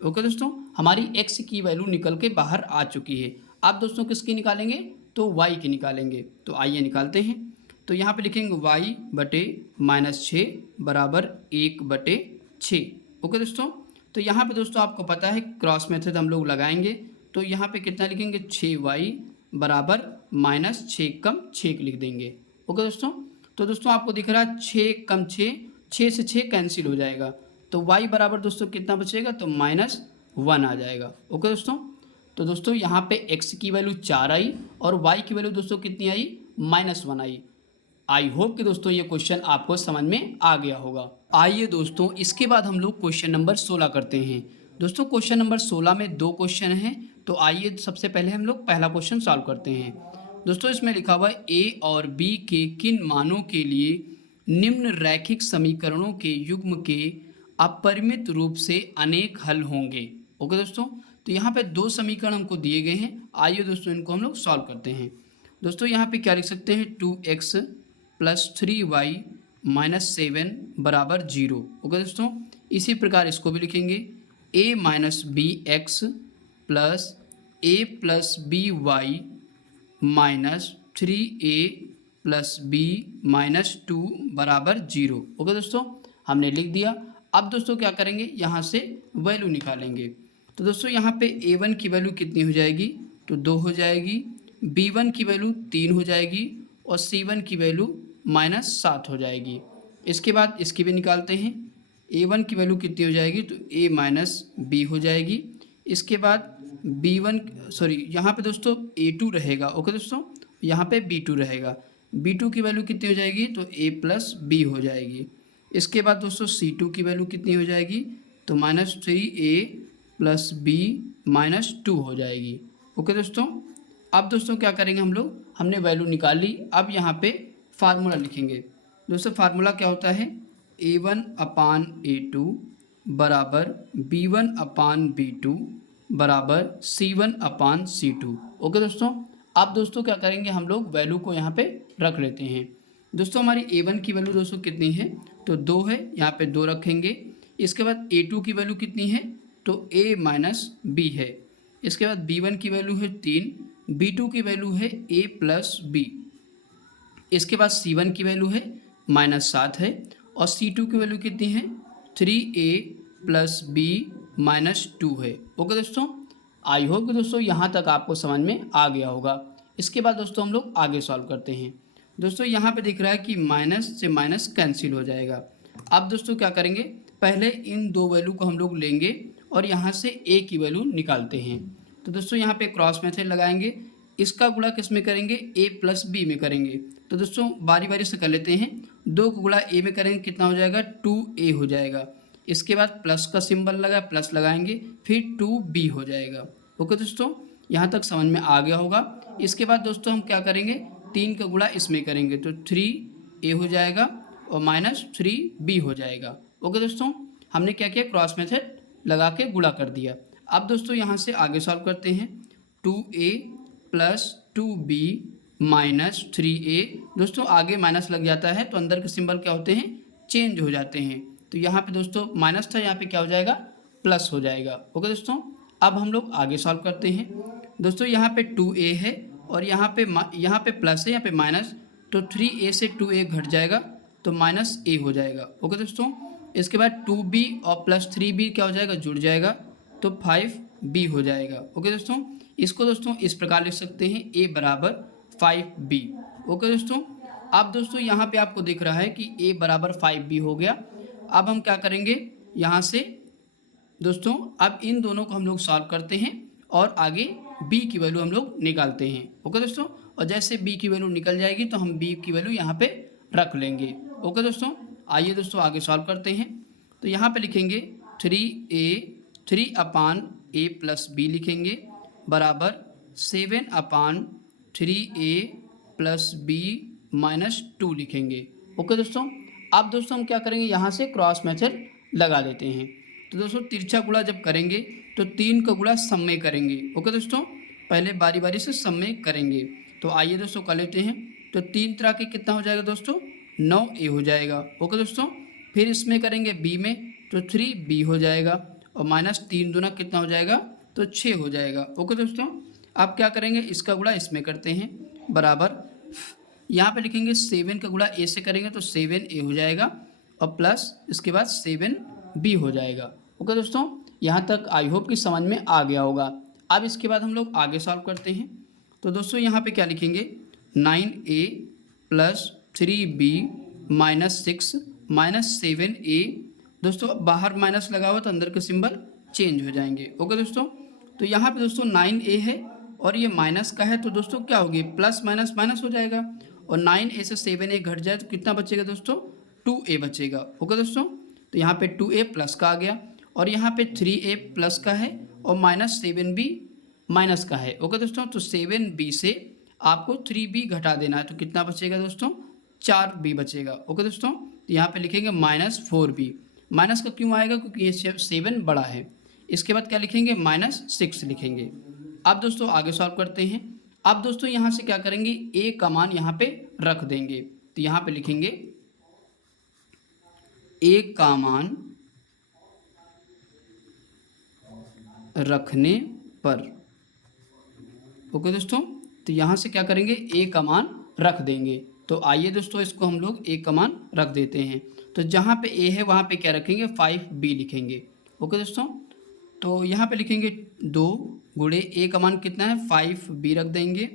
ओके दोस्तों, हमारी x की वैल्यू निकल के बाहर आ चुकी है। अब दोस्तों किसकी निकालेंगे, तो y की निकालेंगे। तो आइए निकालते हैं। तो यहाँ पे लिखेंगे y बटे -6 बराबर 1/6। ओके दोस्तों, तो यहाँ पे दोस्तों आपको पता है क्रॉस मेथड हम लोग लगाएंगे। तो यहाँ पे कितना लिखेंगे, 6y बराबर -6 कम 6 लिख देंगे। ओके दोस्तों, तो दोस्तों आपको दिख रहा है 6 कम 6, 6 से 6 कैंसिल हो जाएगा। तो y बराबर दोस्तों कितना बचेगा, तो -1 आ जाएगा। ओके दोस्तों, तो दोस्तों यहाँ पे x की वैल्यू 4 आई और y की वैल्यू दोस्तों कितनी आई, -1 आई। आई होप कि दोस्तों ये क्वेश्चन आपको समझ में आ गया होगा। आइए दोस्तों इसके बाद हम लोग क्वेश्चन नंबर 16 करते हैं। दोस्तों क्वेश्चन नंबर 16 में 2 क्वेश्चन हैं। तो आइए सबसे पहले हम लोग पहला क्वेश्चन सॉल्व करते हैं। दोस्तों इसमें लिखा हुआ है a और b के किन मानों के लिए निम्न रैखिक समीकरणों के युग्म के अपरिमित रूप से अनेक हल होंगे। ओके दोस्तों, तो यहाँ पे 2 समीकरण हमको दिए गए हैं। आइए दोस्तों इनको हम लोग सॉल्व करते हैं। दोस्तों यहाँ पे क्या लिख सकते हैं, 2x + 3y - 7 बराबर 0। ओके दोस्तों, इसी प्रकार इसको भी लिखेंगे a - bx + a plus b y minus 3a plus b minus 2 बराबर 0। ओके दोस्तों, हमने लिख दिया। अब दोस्तों क्या करेंगे, यहाँ से वैल्यू निकालेंगे। तो दोस्तों यहाँ पे a1 की वैल्यू कितनी हो जाएगी, तो 2 हो जाएगी, b1 की वैल्यू 3 हो जाएगी और c1 की वैल्यू -7 हो जाएगी। इसके बाद इसकी भी निकालते हैं। a1 की वैल्यू कितनी हो जाएगी, तो a माइनस बी हो जाएगी। इसके बाद b1 सॉरी यहाँ पे दोस्तों a2 रहेगा। ओके दोस्तों, यहाँ पे b2 रहेगा। b2 की वैल्यू कितनी हो जाएगी, तो a प्लस बी हो जाएगी। इसके बाद दोस्तों c2 की वैल्यू कितनी हो जाएगी, तो -3a प्लस बी -2 हो जाएगी। ओके दोस्तों, अब दोस्तों क्या करेंगे हम लोग, हमने वैल्यू निकाल ली। अब यहाँ पे फार्मूला लिखेंगे। दोस्तों फार्मूला क्या होता है, a1/a2 बराबर b1/b2 बराबर c1/c2। ओके दोस्तों, अब दोस्तों क्या करेंगे, हम लोग वैल्यू को यहाँ पे रख लेते हैं। दोस्तों हमारी a1 की वैल्यू दोस्तों कितनी है, तो 2 है, यहाँ पे 2 रखेंगे। इसके बाद a2 की वैल्यू कितनी है, तो a माइनस बी है। इसके बाद b1 की वैल्यू है 3, b2 की वैल्यू है a प्लस बी। इसके बाद c1 की वैल्यू है -7 है और c2 की वैल्यू कितनी है, 3a प्लस बी -2 है। ओके दोस्तों, आई होप कि दोस्तों यहाँ तक आपको समझ में आ गया होगा। इसके बाद दोस्तों हम लोग आगे सॉल्व करते हैं। दोस्तों यहाँ पे दिख रहा है कि माइनस से माइनस कैंसिल हो जाएगा। अब दोस्तों क्या करेंगे, पहले इन दो वैल्यू को हम लोग लेंगे और यहाँ से a की वैल्यू निकालते हैं। तो दोस्तों यहाँ पे क्रॉस मेथड लगाएंगे। इसका गुणा किस में करेंगे, a प्लस बी में करेंगे। तो दोस्तों बारी बारी से कर लेते हैं। 2 को गुणा a में करेंगे, कितना हो जाएगा, 2a हो जाएगा। इसके बाद प्लस का सिंबल लगा, प्लस लगाएंगे, फिर 2b हो जाएगा। ओके दोस्तों, यहाँ तक समझ में आ गया होगा। इसके बाद दोस्तों हम क्या करेंगे, 3 का गुणा इसमें करेंगे तो 3a हो जाएगा और -3b हो जाएगा। ओके दोस्तों, हमने क्या किया, क्रॉस मेथड लगा के गुणा कर दिया। अब दोस्तों यहाँ से आगे सॉल्व करते हैं। 2a plus 2b minus 3a। दोस्तों आगे माइनस लग जाता है तो अंदर के सिंबल क्या होते हैं, चेंज हो जाते हैं। तो यहाँ पे दोस्तों माइनस था, यहाँ पे क्या हो जाएगा, प्लस हो जाएगा। ओके दोस्तों, अब हम लोग आगे सॉल्व करते हैं। दोस्तों यहाँ पे 2a है और यहाँ पे प्लस है, यहाँ पे माइनस, तो 3a से 2a घट जाएगा तो -a हो जाएगा। ओके दोस्तों, इसके बाद 2b और प्लस 3b क्या हो जाएगा, जुड़ जाएगा तो 5b हो जाएगा। ओके दोस्तों, इसको दोस्तों इस प्रकार लिख सकते हैं, a बराबर 5b। ओके दोस्तों, अब दोस्तों यहाँ पे आपको दिख रहा है कि a बराबर 5b हो गया। अब हम क्या करेंगे, यहाँ से दोस्तों अब इन दोनों को हम लोग सॉल्व करते हैं और आगे b की वैल्यू हम लोग निकालते हैं। ओके दोस्तों, और जैसे b की वैल्यू निकल जाएगी तो हम b की वैल्यू यहाँ पे रख लेंगे। ओके दोस्तों, आइए दोस्तों आगे सॉल्व करते हैं। तो यहाँ पे लिखेंगे 3/a प्लस बी लिखेंगे बराबर 7/3a प्लस बी -2 लिखेंगे। ओके दोस्तों, अब दोस्तों हम क्या करेंगे, यहाँ से क्रॉस मेथड लगा देते हैं। तो दोस्तों तिरछा गुणा जब करेंगे तो 3 का गुणा सम में करेंगे। ओके दोस्तों, पहले बारी बारी से सम में करेंगे। तो आइए दोस्तों कर लेते हैं। तो 3 तरह के कितना हो जाएगा दोस्तों, 9a हो जाएगा। ओके दोस्तों, फिर इसमें करेंगे b में तो 3b हो जाएगा और -3 दूना कितना हो जाएगा, तो 6 हो जाएगा। ओके दोस्तों, अब क्या करेंगे, इसका गुणा इसमें करते हैं बराबर, यहाँ पे लिखेंगे 7 का गुणा a से करेंगे तो 7a हो जाएगा और प्लस इसके बाद 7b हो जाएगा। ओके दोस्तों, यहाँ तक आई होप कि समझ में आ गया होगा। अब इसके बाद हम लोग आगे सॉल्व करते हैं। तो दोस्तों यहाँ पे क्या लिखेंगे, 9a प्लस 3b -6 -7a। दोस्तों बाहर माइनस लगा हुआ तो अंदर के सिंबल चेंज हो जाएंगे। ओके दोस्तों, तो यहाँ पे दोस्तों 9a है और ये माइनस का है तो दोस्तों क्या होगी, प्लस माइनस माइनस हो जाएगा और 9a से 7a घट जाए तो कितना बचेगा दोस्तों, 2a बचेगा। ओके दोस्तों, तो यहाँ पे 2a प्लस का आ गया और यहाँ पे 3a प्लस का है और -7b माइनस का है। ओके दोस्तों, तो 7b से आपको 3b घटा देना है तो कितना बचेगा दोस्तों, 4b बचेगा। ओके दोस्तों, तो यहाँ पे लिखेंगे -4b। माइनस का क्यों आएगा, क्योंकि ये 7 बड़ा है। इसके बाद क्या लिखेंगे, -6 लिखेंगे। अब दोस्तों आगे सॉल्व करते हैं। अब दोस्तों यहाँ से क्या करेंगे, a का मान यहाँ पे रख देंगे। तो यहाँ पे लिखेंगे a का मान रखने पर ओके दोस्तों, तो यहाँ से क्या करेंगे, ए का मान रख देंगे। तो आइए दोस्तों इसको हम लोग ए का मान रख देते हैं। तो जहाँ पे ए है वहाँ पे क्या रखेंगे, 5b लिखेंगे। ओके दोस्तों, तो यहाँ पे लिखेंगे 2 गुणे ए का मान कितना है 5b रख देंगे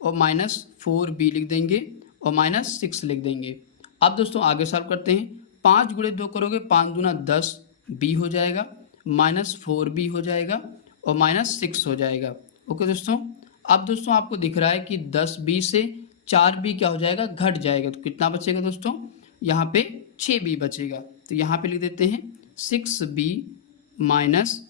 और -4b लिख देंगे और -6 लिख देंगे। अब दोस्तों आगे सॉल्व करते हैं। 5 गुणे 2 करोगे 5 दूना 10 b हो जाएगा, -4b हो जाएगा और -6 हो जाएगा। ओके दोस्तों, अब दोस्तों आपको दिख रहा है कि 10b से 4b क्या हो जाएगा, घट जाएगा। तो कितना बचेगा दोस्तों, यहाँ पे 6b बचेगा। तो यहाँ पे लिख देते हैं 6b माइनस,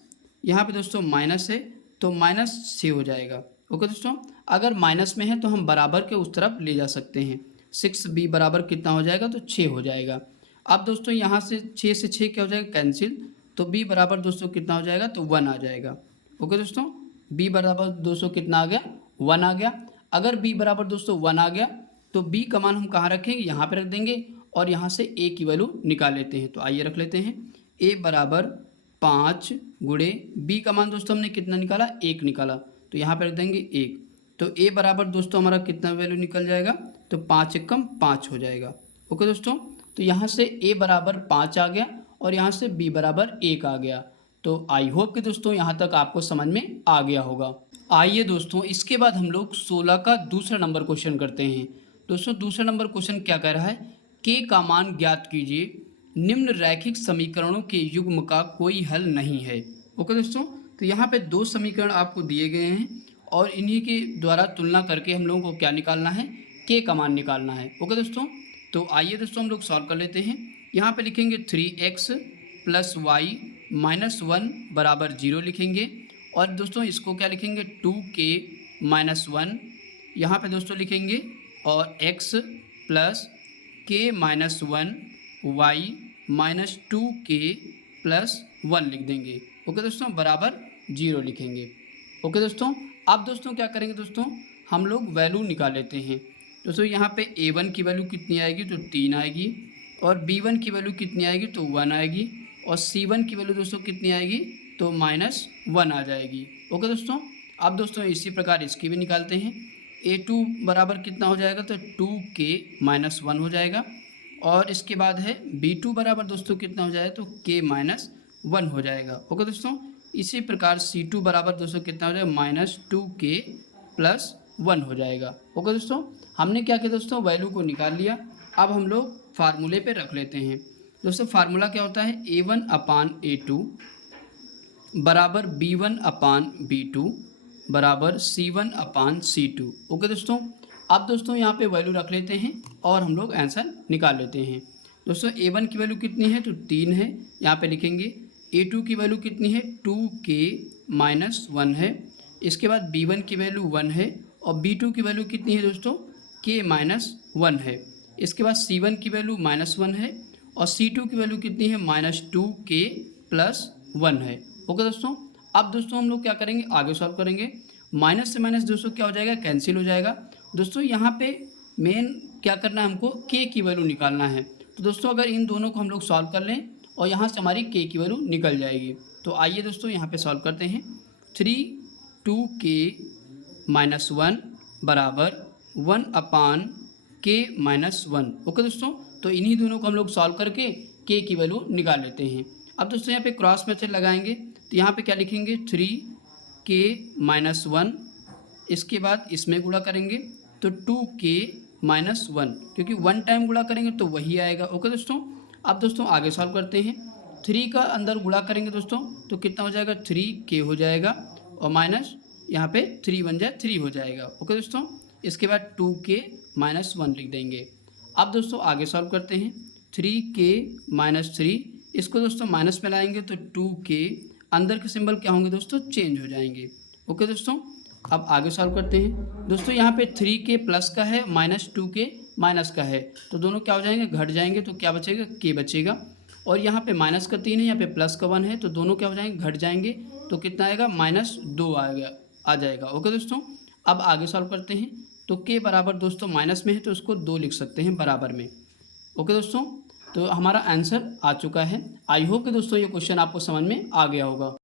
यहाँ पे दोस्तों माइनस है तो -6 हो जाएगा। ओके दोस्तों, अगर माइनस में है तो हम बराबर के उस तरफ ले जा सकते हैं। 6b बराबर कितना हो जाएगा, तो 6 हो जाएगा। अब दोस्तों यहाँ से 6 से 6 क्या हो जाएगा, कैंसिल। तो b बराबर दोस्तों कितना हो जाएगा, तो 1 आ जाएगा। ओके दोस्तों, b बराबर दोस्तों कितना आ गया, 1 आ गया। अगर b बराबर दोस्तों 1 आ गया तो b का मान हम कहाँ रखेंगे, यहाँ पे रख देंगे और यहाँ से a की वैल्यू निकाल लेते हैं। तो आइए रख लेते हैं, a बराबर 5 गुणे b का मान दोस्तों हमने कितना निकाला, 1 निकाला। तो यहाँ पे रख देंगे 1। तो a बराबर दोस्तों हमारा कितना वैल्यू निकल जाएगा, तो 5 एकम 5 हो जाएगा। ओके दोस्तों, तो यहाँ से a बराबर 5 आ गया और यहाँ से b बराबर 1 आ गया। तो आई होप कि दोस्तों यहाँ तक आपको समझ में आ गया होगा। आइए दोस्तों इसके बाद हम लोग 16 का दूसरा नंबर क्वेश्चन करते हैं। दोस्तों दूसरा नंबर क्वेश्चन क्या कह रहा है, k का मान ज्ञात कीजिए, निम्न रैखिक समीकरणों के युग्म का कोई हल नहीं है। ओके दोस्तों, तो यहाँ पे 2 समीकरण आपको दिए गए हैं और इन्हीं के द्वारा तुलना करके हम लोगों को क्या निकालना है, k का मान निकालना है। ओके दोस्तों, तो आइए दोस्तों हम लोग सॉल्व कर लेते हैं। यहाँ पे लिखेंगे 3x + y - 1 बराबर 0 लिखेंगे और दोस्तों इसको क्या लिखेंगे, 2k - 1 यहाँ पे दोस्तों लिखेंगे और x + k - 1 y - 2k + 1 लिख देंगे। ओके दोस्तों, बराबर 0 लिखेंगे। ओके दोस्तों, अब दोस्तों क्या करेंगे, दोस्तों हम लोग वैल्यू निकाल लेते हैं। दोस्तों यहाँ पे a1 की वैल्यू कितनी आएगी, तो 3 आएगी और b1 की वैल्यू कितनी आएगी, तो 1 आएगी और c1 की वैल्यू दोस्तों कितनी आएगी, तो -1 आ जाएगी। ओके दोस्तों, अब दोस्तों इसी प्रकार इसकी भी निकालते हैं। a2 बराबर कितना हो जाएगा, तो 2k - 1 हो जाएगा और इसके बाद है b2 बराबर दोस्तों कितना हो जाएगा, तो k - 1 हो जाएगा। ओके दोस्तों, इसी प्रकार c2 बराबर दोस्तों कितना हो जाएगा, -2k + 1 हो जाएगा। ओके दोस्तों, हमने क्या किया दोस्तों, वैल्यू को निकाल लिया। अब हम लोग फार्मूले पे रख लेते हैं। दोस्तों फार्मूला क्या होता है, a1/a2 बराबर b1/b2 बराबर c1/c2। ओके दोस्तों, अब दोस्तों यहाँ पे वैल्यू रख लेते हैं और हम लोग आंसर निकाल लेते हैं। दोस्तों a1 की वैल्यू कितनी है, तो 3 है, यहाँ पे लिखेंगे। a2 की वैल्यू कितनी है, 2k - 1 है। इसके बाद b1 की वैल्यू 1 है और b2 की वैल्यू कितनी है दोस्तों, k - 1 है। इसके बाद c1 की वैल्यू -1 है और c2 की वैल्यू कितनी है, -2k + 1 है। ओके दोस्तों, अब दोस्तों हम लोग क्या करेंगे, आगे सॉल्व करेंगे। माइनस से माइनस दोस्तों क्या हो जाएगा, कैंसिल हो जाएगा। दोस्तों यहाँ पे मेन क्या करना है, हमको k की वैल्यू निकालना है। तो दोस्तों अगर इन दोनों को हम लोग सॉल्व कर लें और यहाँ से हमारी k की वैल्यू निकल जाएगी। तो आइए दोस्तों यहाँ पे सॉल्व करते हैं। 2k - 1 बराबर 1/k - 1। ओके दोस्तों, तो इन्हीं दोनों को हम लोग सॉल्व करके k की वैल्यू निकाल लेते हैं। अब दोस्तों यहाँ पे क्रॉस मेथड लगाएंगे तो यहाँ पे क्या लिखेंगे, 3k - 1, इसके बाद इसमें गुणा करेंगे तो 2k - 1, क्योंकि 1 टाइम गुणा करेंगे तो वही आएगा। ओके दोस्तों, अब दोस्तों आगे सॉल्व करते हैं। 3 का अंदर गुणा करेंगे दोस्तों तो कितना हो जाएगा, 3k हो जाएगा और माइनस यहाँ पे 3 बन जाए 3 हो जाएगा। ओके दोस्तों, इसके बाद 2k - 1 लिख देंगे। अब दोस्तों आगे सॉल्व करते हैं। 3k - 3, इसको दोस्तों माइनस में लाएंगे तो 2k, अंदर के सिंबल क्या होंगे दोस्तों, चेंज हो जाएंगे। ओके दोस्तों, अब आगे सॉल्व करते हैं। दोस्तों यहाँ पे 3k प्लस का है, -2k माइनस का है, तो दोनों क्या हो जाएंगे, घट जाएंगे। तो क्या बचेगा, k बचेगा। और यहाँ पे माइनस का 3 है, यहाँ पे प्लस का 1 है, तो दोनों क्या हो जाएंगे, घट जाएंगे। तो कितना आएगा, -2 आ जाएगा। ओके दोस्तों, अब आगे सॉल्व करते हैं। तो k बराबर दोस्तों माइनस में है तो उसको 2 लिख सकते हैं बराबर में। ओके दोस्तों, तो हमारा आंसर आ चुका है। आई होप कि दोस्तों ये क्वेश्चन आपको समझ में आ गया होगा।